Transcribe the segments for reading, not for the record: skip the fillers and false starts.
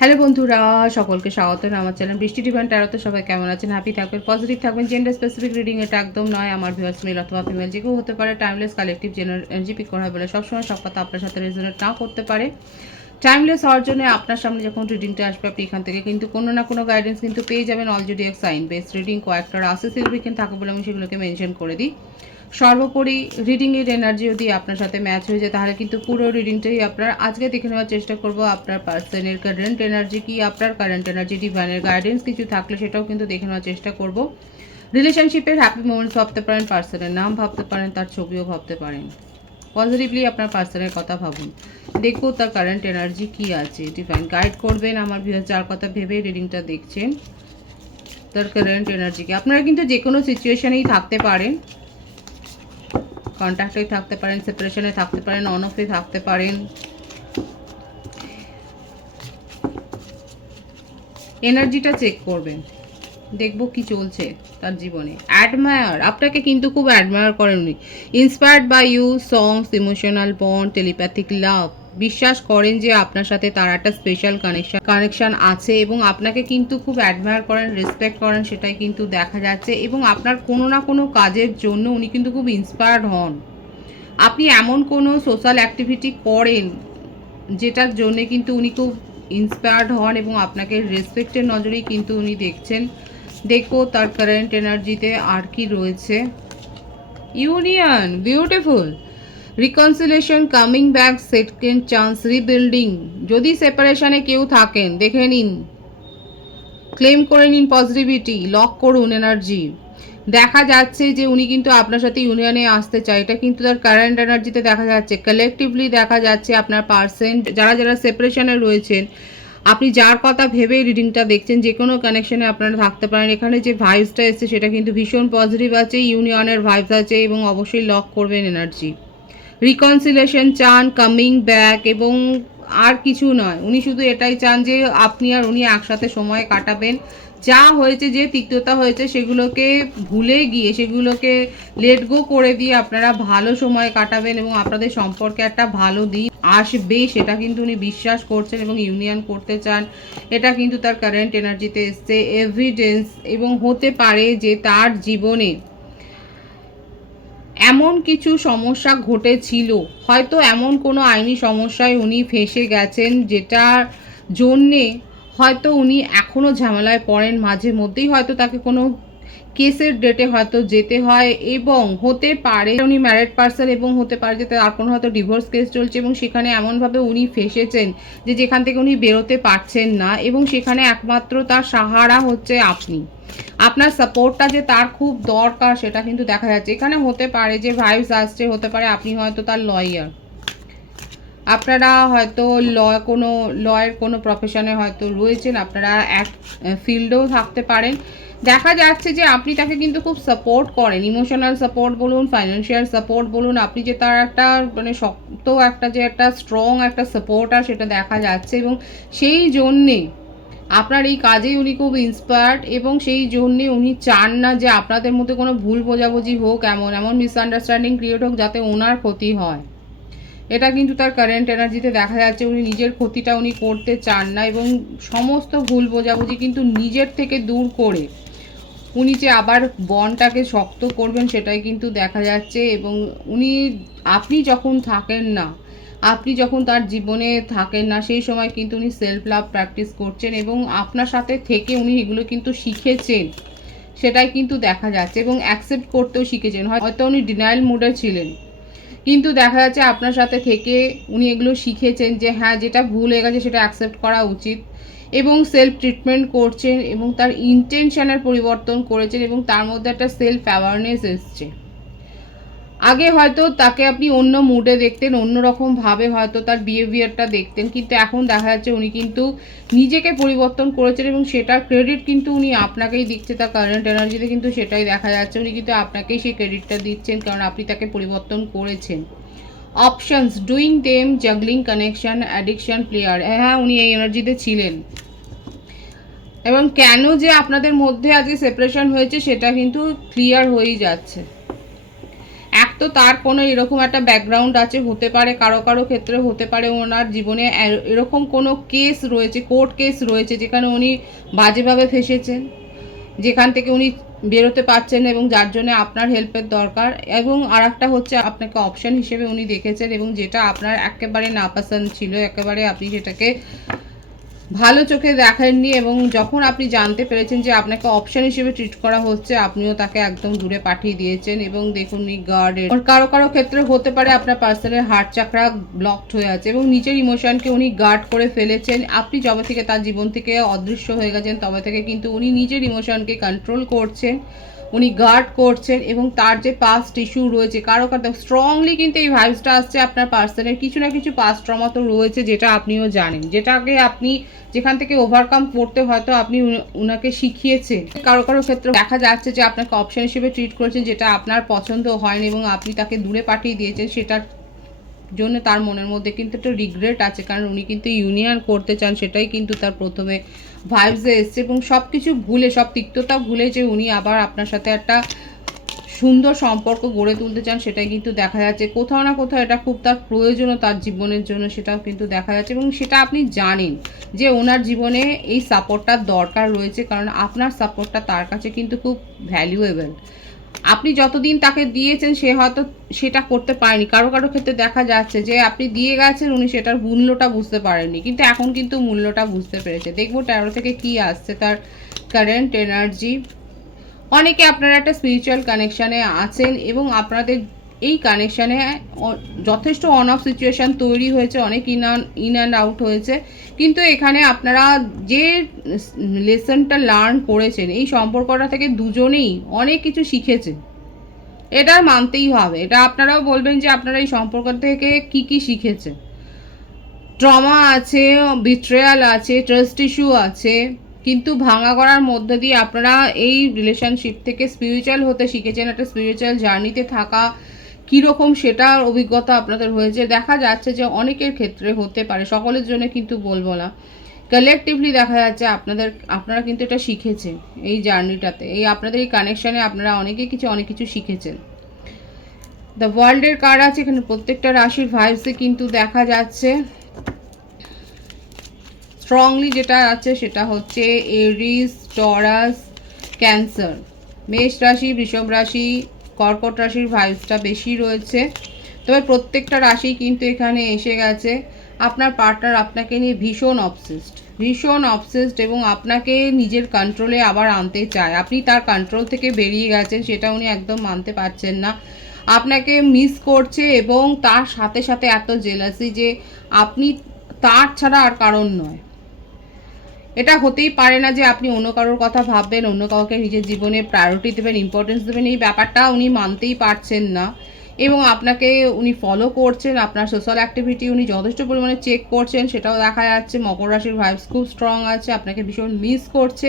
Hello বন্ধুরা, সকলকে স্বাগত আমার চ্যানেল বৃষ্টি ডিভাইন ট্যারোতে। সবাই কেমন আছেন? হ্যাপি থাকবেন, পজিটিভ থাকবেন। জেন্ডার স্পেসিফিক রিডিং এটা একদম নয়। আমার ভিউয়ার্স মেল অথবা ফিমেল যে কেউ হতে পারে। Timeless collective general energy pick করা হয় বলে সবসময় সব কথা আপনার সাথে রেজোনেট নাও করতে পারে। টাইমলেস হওয়ার জন্য আপনার সামনে যখন রিডিংটা আসবে আপনি এখান থেকে কিন্তু কোনো না কোনো গাইডেন্স কিন্তু পেয়ে যাবেন। All zodiac sign based reading কয়েকটা রাশি সিগনিফিকেন্ট থাকে বলে আমি সেগুলোকে মেনশন করে দিই। সর্বোপরি রিডিংয়ের এনার্জি যদি আপনার সাথে ম্যাচ হয়ে যায় তাহলে কিন্তু পুরো রিডিংটাই আপনার আজকে দেখে নেওয়ার চেষ্টা করব। আপনার পার্সনের কারেন্ট এনার্জি কি, আপনার কারেন্ট এনার্জি ডিভাইনের গাইডেন্স কিছু থাকলে সেটাও কিন্তু দেখে নেওয়ার চেষ্টা করব। রিলেশনশিপের হ্যাপি মোমেন্টস ভাবতে পারেন, পার্সনের নাম ভাবতে পারেন, তার ছবিও ভাবতে পারেন। পজিটিভলি আপনার পার্সনের কথা ভাবুন, দেখবো তার কারেন্ট এনার্জি কি আছে। ডিভাইন গাইড করবেন আমার ভিউয়ার যার কথা ভেবে রিডিংটা দেখছেন, তার কারেন্ট এনার্জিকে। আপনারা কিন্তু যে কোনো সিচুয়েশনেই থাকতে পারেন, কন্ট্যাক্টে থাকতে পারেন, সেপারেশনে থাকতে পারেন, অন অফে থাকতে পারেন। এনার্জিটা চেক করবেন, দেখবো কি চলছে তার জীবনে। অ্যাডমায়ার, আপনাকে কিন্তু খুব অ্যাডমায়ার করেন উনি। Inspired by you, songs, emotional bond, telepathic love. বিশ্বাস করেন যে আপনার সাথে তার একটা স্পেশাল কানেকশন আছে এবং আপনাকে কিন্তু খুব অ্যাডমায়ার করেন, রেসপেক্ট করেন, সেটাই কিন্তু দেখা যাচ্ছে। এবং আপনার কোনো না কোনো কাজের জন্য উনি কিন্তু খুব ইন্সপায়ার্ড হন। আপনি এমন কোনো সোশ্যাল অ্যাক্টিভিটি করেন যেটার জন্যে কিন্তু উনি খুব ইন্সপায়ার্ড হন এবং আপনাকে রেসপেক্টের নজরেই কিন্তু উনি দেখছেন। দেখো তার কারেন্ট এনার্জিতে আর কি রয়েছে। Union, beautiful. Reconciliation, coming back, second chance, rebuilding. যদি সেপারেশনে কেউ থাকেন দেখে নিন, ক্লেম করে নিন পজিটিভিটি, লক করুন এনার্জি। দেখা যাচ্ছে যে উনি কিন্তু আপনার সাথে ইউনিয়নে আসতে চায়, এটা কিন্তু তার কারেন্ট এনার্জিতে দেখা যাচ্ছে। কালেকটিভলি দেখা যাচ্ছে আপনার পার্সেন্ট যারা যারা সেপারেশনে রয়েছেন, আপনি যার কথা ভেবে রিডিংটা দেখছেন, যে কোনো কানেকশনে আপনারা থাকতে পারেন। এখানে যে ভাইবসটা এসছে সেটা কিন্তু ভীষণ পজিটিভ আছে, ইউনিয়নের ভাইবস আছে এবং অবশ্যই লক করবেন এনার্জি। রিকনসিলেশন চান, কামিং ব্যাক, এবং আর কিছু নয়, উনি শুধু এটাই চান যে আপনি আর উনি একসাথে সময় কাটাবেন। যা হয়েছে, যে তিক্ততা হয়েছে সেগুলোকে ভুলে গিয়ে, সেগুলোকে লেট গো করে দিয়ে আপনারা ভালো সময় কাটাবেন এবং আপনাদের সম্পর্কে একটা ভালো দিন আসবে, সেটা কিন্তু উনি বিশ্বাস করছেন এবং ইউনিয়ন করতে চান। এটা কিন্তু তার কারেন্ট এনার্জিতে এসছে এভিডেন্স। এবং হতে পারে যে তার জীবনে এমন কিছু সমস্যা ঘটেছিল, হয়তো এমন কোনো আইনি সমস্যায় উনি ফেঁসে গেছেন যেটার জন্যে হয়তো উনি এখনও ঝামেলায় পড়েন। মাঝে মধ্যেই হয়তো তাকে কোনো কেসের ডেটে হয়তো যেতে হয় এবং হতে পারে উনি ম্যারিড পার্সন এবং হতে পারে যে তার কোনো হয়তো ডিভোর্স কেস চলছে এবং সেখানে এমনভাবে উনি ফেঁসেছেন যে যেখান থেকে উনি বেরোতে পারছেন না এবং সেখানে একমাত্র তার সাহারা হচ্ছে আপনি। আপনার সাপোর্টটা যে তার খুব দরকার সেটা কিন্তু দেখা যাচ্ছে। এখানে হতে পারে যে ভাইবস আসছে, হতে পারে আপনি হয়তো তার লয়ার, আপনারা হয়তো লয়ের কোনো প্রফেশনে হয়তো রয়েছেন, আপনারা এক ফিল্ডেও থাকতে পারেন। দেখা যাচ্ছে যে আপনি তাকে কিন্তু খুব সাপোর্ট করেন, ইমোশনাল সাপোর্ট বলুন, ফাইন্যান্সিয়াল সাপোর্ট বলুন, আপনি যে তার একটা মানে শক্ত একটা যে একটা স্ট্রং একটা সাপোর্টার সেটা দেখা যাচ্ছে। এবং সেই জন্যে আপনার এই কাজেই উনি খুব ইন্সপায়ার্ড এবং সেই জন্যে উনি চান না যে আপনাদের মধ্যে কোনো ভুল বোঝাবুঝি হোক, এমন মিসআন্ডারস্ট্যান্ডিং ক্রিয়েট হোক যাতে ওনার ক্ষতি হয়। এটা কিন্তু তার কারেন্ট এনার্জিতে দেখা যাচ্ছে, উনি নিজের ক্ষতিটা উনি করতে চান না এবং সমস্ত ভুল বোঝাবুঝি কিন্তু নিজের থেকে দূর করে উনি যে আবার বনটাকে শক্ত করবেন সেটাই কিন্তু দেখা যাচ্ছে। এবং উনি আপনি যখন থাকেন না, আপনি যখন তার জীবনে থাকেন না সেই সময় কিন্তু উনি সেলফ লাভ প্র্যাকটিস করছেন এবং আপনার সাথে থেকে উনি এগুলো কিন্তু শিখেছেন, সেটাই কিন্তু দেখা যাচ্ছে। এবং অ্যাকসেপ্ট করতেও শিখেছেন। হয়তো উনি ডিনায়াল মুডে ছিলেন কিন্তু দেখা যাচ্ছে আপনার সাথে থেকে উনি এগুলো শিখেছেন যে হ্যাঁ যেটা ভুল হয়ে গেছে সেটা অ্যাকসেপ্ট করা উচিত এবং সেলফ ট্রিটমেন্ট করছেন এবং তার ইন্টেনশনের পরিবর্তন করেছেন এবং তার মধ্যে একটা সেলফ অ্যাওয়ারনেস এসছে। আগে হয়তো তাকে আপনি অন্য মুডে দেখতেন, অন্যরকমভাবে হয়তো তার বিহেভিয়ারটা দেখতেন, কিন্তু এখন দেখা যাচ্ছে উনি কিন্তু নিজেকে পরিবর্তন করেছেন এবং সেটার ক্রেডিট কিন্তু উনি আপনাকেই দিচ্ছে। তার কারেন্ট এনার্জিতে কিন্তু সেটাই দেখা যাচ্ছে, উনি কিন্তু আপনাকেই সেই ক্রেডিটটা দিচ্ছেন কারণ আপনি তাকে পরিবর্তন করেছেন। Options, doing them, juggling, connection, addiction, player. হ্যাঁ উনি এই এনার্জিতে ছিলেন এবং কেন যে আপনাদের মধ্যে আজকে সেপারেশন হয়েছে সেটা কিন্তু ক্লিয়ার হয়েই যাচ্ছে। এক তো তার কোনো এরকম একটা ব্যাকগ্রাউন্ড আছে, হতে পারে কারো কারো ক্ষেত্রে হতে পারে ওনার জীবনে এরকম কোনো কেস রয়েছে, কোর্ট কেস রয়েছে যেখানে উনি বাজেভাবে ফেসেছেন, যেখান থেকে উনি বেরোতে পারছেন এবং যার জন্য আপনার হেল্পের দরকার। এবং আর একটা হচ্ছে আপনাকে অপশন হিসেবে উনি দেখেছেন এবং যেটা আপনার একেবারে নাপসন্দ ছিল, একেবারে আপনি সেটাকে ভালো চোখে দেখেননি এবং যখন আপনি জানতে পেরেছেন যে আপনাকে অপশন হিসেবে ট্রিট করা হচ্ছে, আপনিও তাকে একদম দূরে পাঠিয়ে দিয়েছেন। এবং দেখুন উনি গার্ডের কারো কারো ক্ষেত্রে হতে পারে আপনার পার্সনের হার্ট চাকরা ব্লকড হয়ে আছে এবং নিজের ইমোশনকে উনি গার্ড করে ফেলেছেন। আপনি যবে থেকে তার জীবন থেকে অদৃশ্য হয়ে গেছেন তবে থেকে কিন্তু উনি নিজের ইমোশনকে কন্ট্রোল করছেন, উনি গার্ড করছেন এবং তার যে পাস্ট ইস্যু রয়েছে কারো কারো স্ট্রংলি কিন্তু এই ভাইবসটা আসছে আপনার পার্সনের কিছু না কিছু পাস্ট ট্রমা তো রয়েছে, যেটা আপনিও জানেন, যেটাকে আপনি যেখান থেকে ওভারকাম করতে হয়তো আপনি উনাকে শিখিয়েছেন। কারো কারো ক্ষেত্রে দেখা যাচ্ছে যে আপনাকে অপশন হিসেবে ট্রিট করেছেন যেটা আপনার পছন্দ হয়নি এবং আপনি তাকে দূরে পাঠিয়ে দিয়েছেন, সেটার জন্য তার মনের মধ্যে কিন্তু একটা রিগ্রেট আছে, কারণ উনি কিন্তু ইউনিয়ন করতে চান, সেটাই কিন্তু তার প্রথমে ভাইবসে এসছে এবং সব কিছু ভুলে, সব তিক্ততা ভুলে যে উনি আবার আপনার সাথে একটা সুন্দর সম্পর্ক গড়ে তুলতে চান, সেটাই কিন্তু দেখা যাচ্ছে। কোথাও না কোথাও এটা খুব তার প্রয়োজনও তার জীবনের জন্য, সেটাও কিন্তু দেখা যাচ্ছে এবং সেটা আপনি জানেন যে ওনার জীবনে এই সাপোর্টটার দরকার রয়েছে, কারণ আপনার সাপোর্টটা তার কাছে কিন্তু খুব ভ্যালুয়েবল। আপনি যতদিন তাকে দিয়েছেন সে হয়তো সেটা করতে পারেনি, কারো কারো ক্ষেত্রে দেখা যাচ্ছে যে আপনি দিয়ে গেছেন উনি সেটার মূল্যটা বুঝতে পারেননি, কিন্তু এখন কিন্তু মূল্যটা বুঝতে পেরেছে। দেখবো ট্যারো থেকে কি আসছে তার কারেন্ট এনার্জি। অনেকে আপনারা একটা স্পিরিচুয়াল কানেকশানে আছেন এবং আপনাদের এই কানেকশানে যথেষ্ট অন অফ সিচুয়েশান তৈরি হয়েছে, অনেক ইন অ্যান্ড আউট হয়েছে, কিন্তু এখানে আপনারা যে লেসনটা লার্ন করেছেন এই সম্পর্কটা থেকে দুজনেই অনেক কিছু শিখেছেন, এটা মানতেই হবে। এটা আপনারাও বলবেন যে আপনারা এই সম্পর্ক থেকে কি কি শিখেছেন। ট্রমা আছে, বিট্রেয়াল আছে, ট্রাস্ট ইস্যু আছে, কিন্তু ভাঙা করার মধ্যে দিয়ে আপনারা এই রিলেশনশিপ থেকে স্পিরিচুয়াল হতে শিখেছেন, একটা স্পিরিচুয়াল জার্নিতে থাকা কীরকম সেটার অভিজ্ঞতা আপনাদের হয়েছে। দেখা যাচ্ছে যে অনেকের ক্ষেত্রে হতে পারে, সকলের জন্য কিন্তু বলবো না, কালেকটিভলি দেখা যাচ্ছে আপনারা কিন্তু এটা শিখেছেন এই জার্নিটাতে, এই আপনাদের এই কানেকশানে আপনারা অনেক কিছু শিখেছেন। দ্য ওয়ার্ল্ডের কার্ড আছে এখানে, প্রত্যেকটা রাশির ভাইবসে কিন্তু দেখা যাচ্ছে স্ট্রংলি যেটা আছে সেটা হচ্ছে এরিস, টরাস, ক্যান্সার, মেষ রাশি, বৃষভ রাশি, কর্কট রাশির ভাইবসটা বেশি রয়েছে। তবে প্রত্যেকটা রাশি কিন্তু এখানে এসে গেছে। আপনার পার্টনার আপনাকে নিয়ে ভীষণ অবসেসড এবং আপনাকে নিজের কন্ট্রোলে আবার আনতে চায়। আপনি তার কন্ট্রোল থেকে বেরিয়ে গেছেন, সেটা উনি একদম মানতে পারছেন না, আপনাকে মিস করছে এবং তার সাথে সাথে এত জেলাসি যে আপনি তার ছাড়া আর কারণ নয়। এটা হতেই পারে না যে আপনি অন্য কারোর কথা ভাববেন, অন্য কাউকে নিজের জীবনে প্রায়োরিটি দেবেন, ইম্পর্টেন্স দেবেন, এই ব্যাপারটা উনি মানতেই পারছেন না এবং আপনাকে উনি ফলো করছেন, আপনার সোশ্যাল অ্যাক্টিভিটি উনি যথেষ্ট পরিমাণে চেক করছেন, সেটাও দেখা যাচ্ছে। মকর রাশির ভাইবস খুব স্ট্রং আছে, আপনাকে ভীষণ মিস করছে,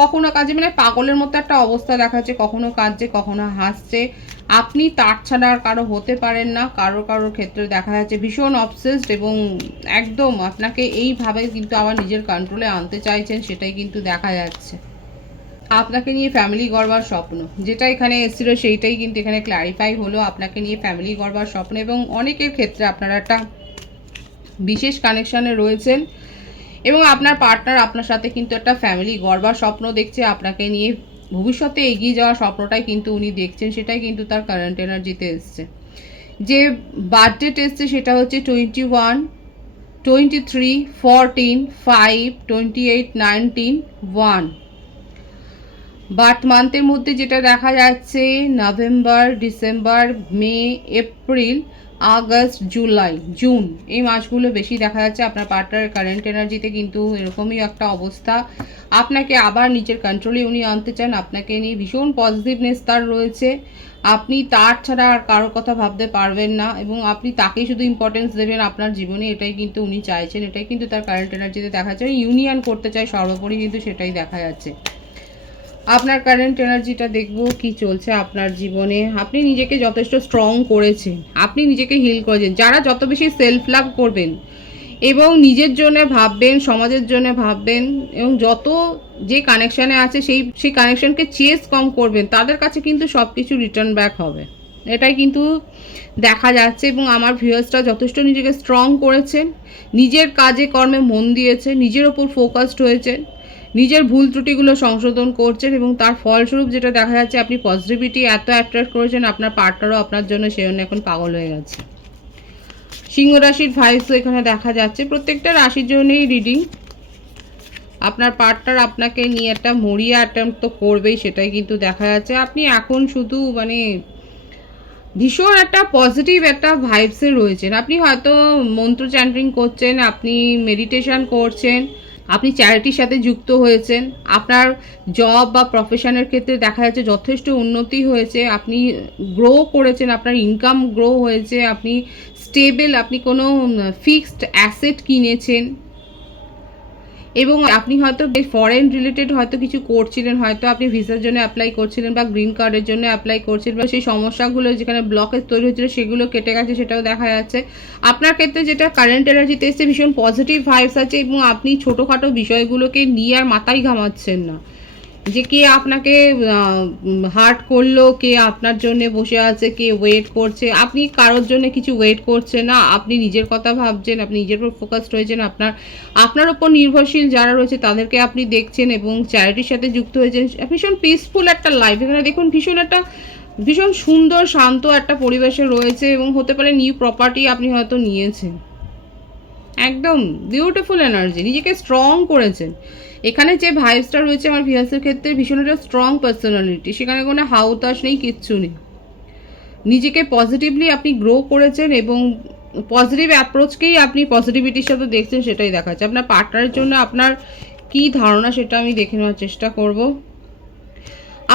কখনো কাজে মানে পাগলের মতো একটা অবস্থা দেখাচ্ছে, কখনো কাঁদছে কখনো হাসছে। আপনি তার ছাড়া আর কারো হতে পারেন না, কারোর ক্ষেত্রে দেখা যাচ্ছে ভীষণ অবসেসড এবং একদম আপনাকে এইভাবে কিন্তু আবার নিজের কন্ট্রোলে আনতে চাইছেন, সেটাই কিন্তু দেখা যাচ্ছে। আপনাকে নিয়ে ফ্যামিলি গড়বার স্বপ্ন যেটা এখানে এসেছিল সেইটাই কিন্তু এখানে ক্ল্যারিফাই হলো, আপনাকে নিয়ে ফ্যামিলি গড়বার স্বপ্ন এবং অনেকের ক্ষেত্রে আপনারা একটা বিশেষ কানেকশানে রয়েছেন এবং আপনার পার্টনার আপনার সাথে কিন্তু একটা ফ্যামিলি গড়বার স্বপ্ন দেখছে, আপনাকে নিয়ে ভবিষ্যতে এগিয়ে যাওয়ার স্বপ্নটাই কিন্তু উনি দেখছেন, সেটাই কিন্তু তার কারেন্ট এনার্জিতে এসছে। যে বার্থডেট এসছে সেটা হচ্ছে 21, 23, 14, 5, 28, 19, 1। বার্থ মান্থের মধ্যে যেটা দেখা যাচ্ছে নভেম্বর, ডিসেম্বর, মে, এপ্রিল, আগস্ট, জুলাই, জুন, এই মাসগুলো বেশি দেখা যাচ্ছে। আপনার পার্টনারের কারেন্ট এনার্জিতে কিন্তু এরকমই একটা অবস্থা, আপনাকে আবার নিজের কন্ট্রোলে উনি আনতে চান, আপনাকে নিয়ে ভীষণ পজিটিভনেস তার রয়েছে, আপনি তার ছাড়া আর কারোর কথা ভাবতে পারবেন না এবং আপনি তাকেই শুধু ইম্পর্টেন্স দেবেন আপনার জীবনে, এটাই কিন্তু উনি চাইছেন, এটাই কিন্তু তার কারেন্ট এনার্জিতে দেখা যাচ্ছে। ইউনিয়ন করতে চায় সর্বোপরি, কিন্তু সেটাই দেখা যাচ্ছে। আপনার কারেন্ট এনার্জিটা দেখবো কি চলছে আপনার জীবনে। আপনি নিজেকে যথেষ্ট স্ট্রং করেছেন, আপনি নিজেকে হিল করেছেন। যারা যত বেশি সেলফ লাভ করবেন এবং নিজের জন্য ভাববেন, সমাজের জন্য ভাববেন এবং যত যে কানেকশানে আছে সেই কানেকশানকে চেস কম করবেন, তাদের কাছে কিন্তু সব কিছু রিটার্ন ব্যাক হবে। এটাই কিন্তু দেখা যাচ্ছে। এবং আমার ভিউয়ার্সরা যথেষ্ট নিজেকে স্ট্রং করেছেন, নিজের কাজে কর্মে মন দিয়েছে, নিজের ওপর ফোকাসড হয়েছেন, নিজের ভুল ত্রুটিগুলো সংশোধন করছেন, এবং তার ফলস্বরূপ যেটা দেখা যাচ্ছে আপনি পজিটিভিটি এত অ্যাট্রাক্ট করেছেন, আপনার পার্টনারও আপনার জন্য সেই জন্য এখন পাগল হয়ে গেছে। সিংহ রাশির ভাইবসও এখানে দেখা যাচ্ছে। প্রত্যেকটা রাশির জন্যই রিডিং। আপনার পার্টনার আপনাকে নিয়ে একটা মরিয়া অ্যাটেম্প্ট তো করবেই, সেটাই কিন্তু দেখা যাচ্ছে। আপনি এখন শুধু মানে ভীষণ একটা পজিটিভ একটা ভাইবসে রয়েছেন। আপনি হয়তো মন্ত্র চ্যান্টিং করছেন, আপনি মেডিটেশন করছেন, আপনি চ্যারিটির সাথে যুক্ত হয়েছেন, আপনার জব বা প্রফেশনের ক্ষেত্রে দেখা যাচ্ছে যথেষ্ট উন্নতি হয়েছে, আপনি গ্রো করেছেন, আপনার ইনকাম গ্রো হয়েছে, আপনি স্টেবল, আপনি কোনো ফিক্সড অ্যাসেট কিনেছেন, এবং আপনি হয়তো ফরেন রিলেটেড হয়তো কিছু করছিলেন, হয়তো আপনি ভিসার জন্য অ্যাপ্লাই করছিলেন বা গ্রিন কার্ডের জন্য অ্যাপ্লাই করছিলেন, বা সেই সমস্যাগুলো যেখানে ব্লকেজ তৈরি হচ্ছিল সেগুলো কেটে গেছে, সেটাও দেখা যাচ্ছে। আপনার ক্ষেত্রে যেটা কারেন্ট এনার্জিতে এসছে, ভীষণ পজিটিভ ভাইবস আছে, এবং আপনি ছোটোখাটো বিষয়গুলোকে নিয়ে আর মাথায় ঘামাচ্ছেন না, যে কে আপনাকে হার্ট করলো, কে আপনার জন্য বসে আছে, কে ওয়েট করছে। আপনি কারোর জন্য কিছু ওয়েট করছেন না, আপনি নিজের কথা ভাবছেন, আপনি নিজের উপর ফোকাসড হয়েছেন, আপনার উপর নির্ভরশীল যারা রয়েছে তাদেরকে আপনি দেখছেন, এবং চ্যারিটির সাথে যুক্ত হয়েছেন। ভীষণ পিসফুল একটা লাইফ এখানে দেখুন, ভীষণ সুন্দর শান্ত একটা পরিবেশে রয়েছে, এবং হতে পারে নিউ প্রপার্টি আপনি হয়তো নিয়েছেন। একদম বিউটিফুল এনার্জি, নিজেকে স্ট্রং করেছেন। এখানে যে ভাইবসটা রয়েছে আমার ভিউয়ার্সের ক্ষেত্রে, ভীষণ একটা স্ট্রং পার্সোনালিটি, সেখানে কোনো হাউতাস নেই, কিচ্ছু নেই। নিজেকে পজিটিভলি আপনি গ্রো করেছেন, এবং পজিটিভ অ্যাপ্রোচকেই আপনি পজিটিভিটির সাথে দেখছেন, সেটাই দেখাচ্ছে। আপনার পার্টনারের জন্য আপনার কী ধারণা সেটা আমি দেখে নেওয়ার চেষ্টা করব।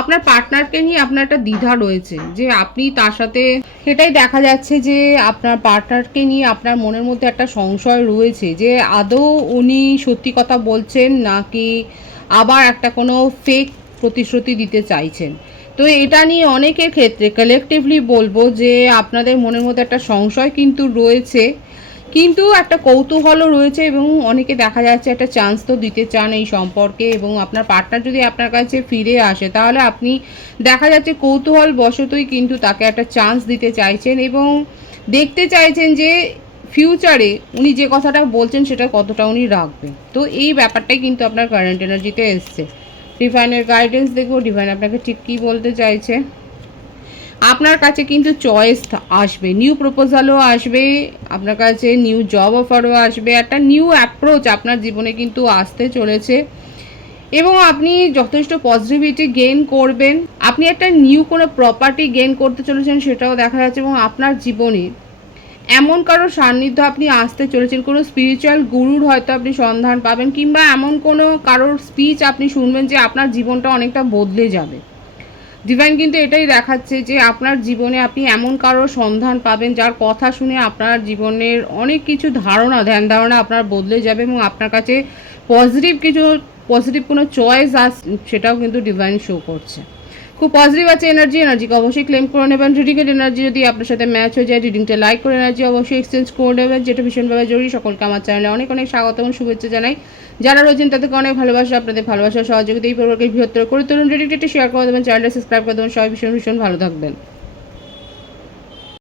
আপনার পার্টনারকে নিয়ে আপনার একটা দ্বিধা রয়েছে, যে আপনি তার সাথে, সেটাই দেখা যাচ্ছে যে আপনার পার্টনারকে নিয়ে আপনার মনের মধ্যে একটা সংশয় রয়েছে, যে আদৌ উনি সত্যি কথা বলছেন নাকি আবার একটা কোনো ফেক প্রতিশ্রুতি দিতে চাইছেন। তো এটা নিয়ে অনেকের ক্ষেত্রে কালেকটিভলি বলবো যে আপনাদের মনের মধ্যে একটা সংশয় কিন্তু রয়েছে, কিন্তু একটা কৌতূহলও রয়েছে, এবং অনেকে দেখা যাচ্ছে একটা চান্স তো দিতে চান এই সম্পর্কে। এবং আপনার পার্টনার যদি আপনার কাছে ফিরে আসে, তাহলে আপনি দেখা যাচ্ছে কৌতূহল বশতই কিন্তু তাকে একটা চান্স দিতে চাইছেন, এবং দেখতে চাইছেন যে ফিউচারে উনি যে কথাটা বলছেন সেটা কতটা উনি রাখবেন। তো এই ব্যাপারটাই কিন্তু আপনার কারেন্ট এনার্জিতে এসছে। ডিভাইনের গাইডেন্স দেখবো, ডিভাইন আপনাকে ঠিক কী বলতে চাইছে। আপনার কাছে কিন্তু চয়েস আসবে, নিউ প্রপোজালও আসবে, আপনার কাছে নিউ জব অফারও আসবে, একটা নিউ অ্যাপ্রোচ আপনার জীবনে কিন্তু আসতে চলেছে, এবং আপনি যথেষ্ট পজিটিভিটি গেইন করবেন। আপনি একটা নিউ কোনো প্রপার্টি গেইন করতে চলেছেন, সেটাও দেখা যাচ্ছে। এবং আপনার জীবনে এমন কারো সান্নিধ্য আপনি আসতে চলেছেন, কোনো স্পিরিচুয়াল গুরুর হয়তো আপনি সন্ধান পাবেন, কিংবা এমন কোনো কারোর স্পিচ আপনি শুনবেন যে আপনার জীবনটা অনেকটা বদলে যাবে। ডিভাইন কিন্তু এটাই দেখাচ্ছে যে আপনার জীবনে আপনি এমন কারোর সন্ধান পাবেন, যার কথা শুনে আপনার জীবনের অনেক কিছু ধ্যান ধারণা আপনার বদলে যাবে, এবং আপনার কাছে পজিটিভ কোনো চয়েস সেটাও কিন্তু ডিভাইন শো করছে। খুব পজিটিভ আছে এনার্জিকে অবশ্যই ক্লেম করে নেবেন। রিডিংয়ের এনার্জি যদি আপনার সাথে ম্যাচ হয়ে যায়, রিডিংটা লাইক করে এনার্জি অবশ্যই এক্সচেঞ্জ করে নেবেন, যেটা ভীষণভাবে জরুরি। সকলকে আমার চ্যানেলে অনেক অনেক স্বাগত এবং শুভেচ্ছা জানাই। যারা রয়েছেন তাদেরকে অনেক ভালোবাসা, আপনাদের ভালোবাসা সহযোগিতা এই পরিবারকে বৃহত্তর করে তুলুন। রিডিংটা শেয়ার করে দেবেন, চ্যানেলটা সাবস্ক্রাইব করে দেবেন। সবাই ভীষণ ভালো থাকবেন।